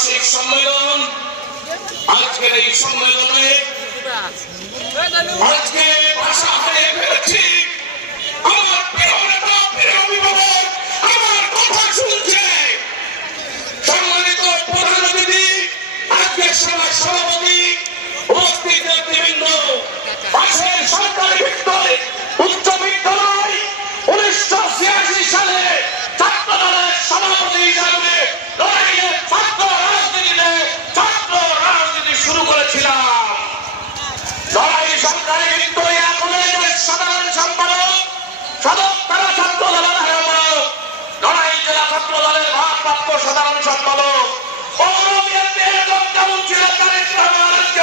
বার্ষিক সম্মেলন। আজকের এই সম্মেলনে আজকে ভাষা হারিয়ে ফেলেছি। লড়াই বিদ্রোহী কলেজের সাধারণ সম্পাদক সদক তারা ছাত্র দলের আহ্বায়ক, লড়াই জেলা ছাত্র দলের ভারপ্রাপ্ত সাধারণ সম্পাদক। কেমন ছিল তারেক রহমান আজকে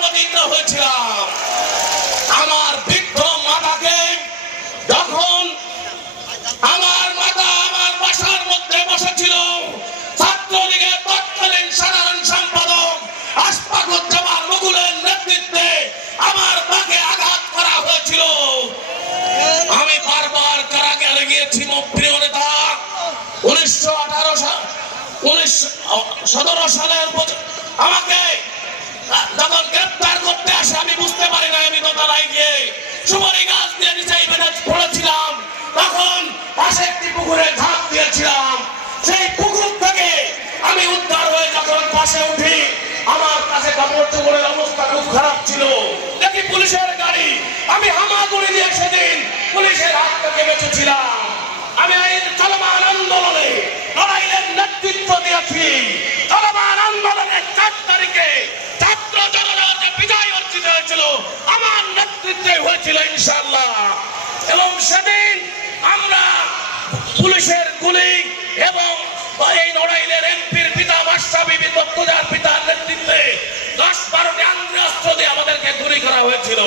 অবতীর্ণ হয়েছিলাম। আমার বৃদ্ধ মাতাকে যখন আমার মাতা আমার বাসার মধ্যে বসেছিল আঘাত করা হয়েছিল। আমি বারবার কারাগারে প্রিয় নেতা। উনিশশো আঠারো সাল সতেরো সালের আমাকে যখন দিয়েছিলাম। সেই পুকুর থেকে আমি উদ্ধার হয়ে যখন পাশে উঠি, আমার কাছে কাপড় চোপড়ের অবস্থা খুব খারাপ ছিল। দেখি পুলিশের গাড়ি। আমি হামাগুড়ি দিয়ে সেদিন পুলিশের হাত থেকে বেঁচেছিলাম। আমি এই চলমান আন্দোলনে লড়াইয়ের নেতৃত্ব দিয়েছি। চলমান আন্দোলনের চার তারিখে ছাত্র জনতাতে বিজয় অর্জিত হয়েছিল। আমার নেতৃত্বে হয়েছিল ইনশাল্লাহ এবং সেদিন আমরা পুলিশের গুলি এবং এই নড়াইলের এমপির পিতা, বাদশাহ বিবি বক্তদার পিতার নেতৃত্বে দশ বারোটি আগ্নেয়াস্ত্র দিয়ে আমাদেরকে গুলি করা হয়েছিল।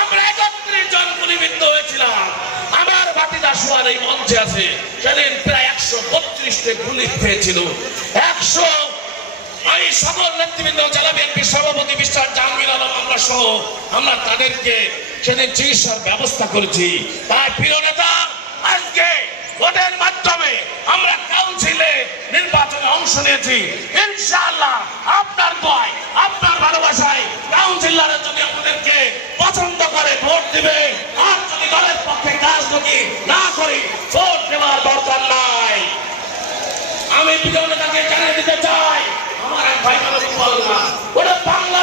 আমরা একত্রিশ জন গুলিবিদ্ধ হয়েছিলাম। আমার ভাতিজা শোয়ার এই মঞ্চে আছে। সেদিন প্রায় একশো বত্রিশটি গুলি খেয়েছিল একশো এই সকল নেতৃবৃন্দ, জেলা বিএনপির সভাপতি বিশ্বাস জাহাঙ্গীর আলম, আমরা সহ আমরা তাদেরকে সেদিন চিকিৎসার ব্যবস্থা করেছি। তাই প্রিয় নেতা ভোটের মাধ্যমে আমরা কাউন্সিলে নির্বাচনে অংশ নিয়েছি। ইনশাআল্লাহ আপনার দয় আপনার ভালোবাসায় কাউন্সিলরের যদি আমাদেরকে পছন্দ করে ভোট দিবে, আর যদি দলের পক্ষে কাজ যদি না করি, ভোট দেওয়ার দরকার নাই। আমি বিজয় নেতাকে জানিয়ে দিতে চাই, আমার এক ভাই মানুষ বল ওটা বাংলা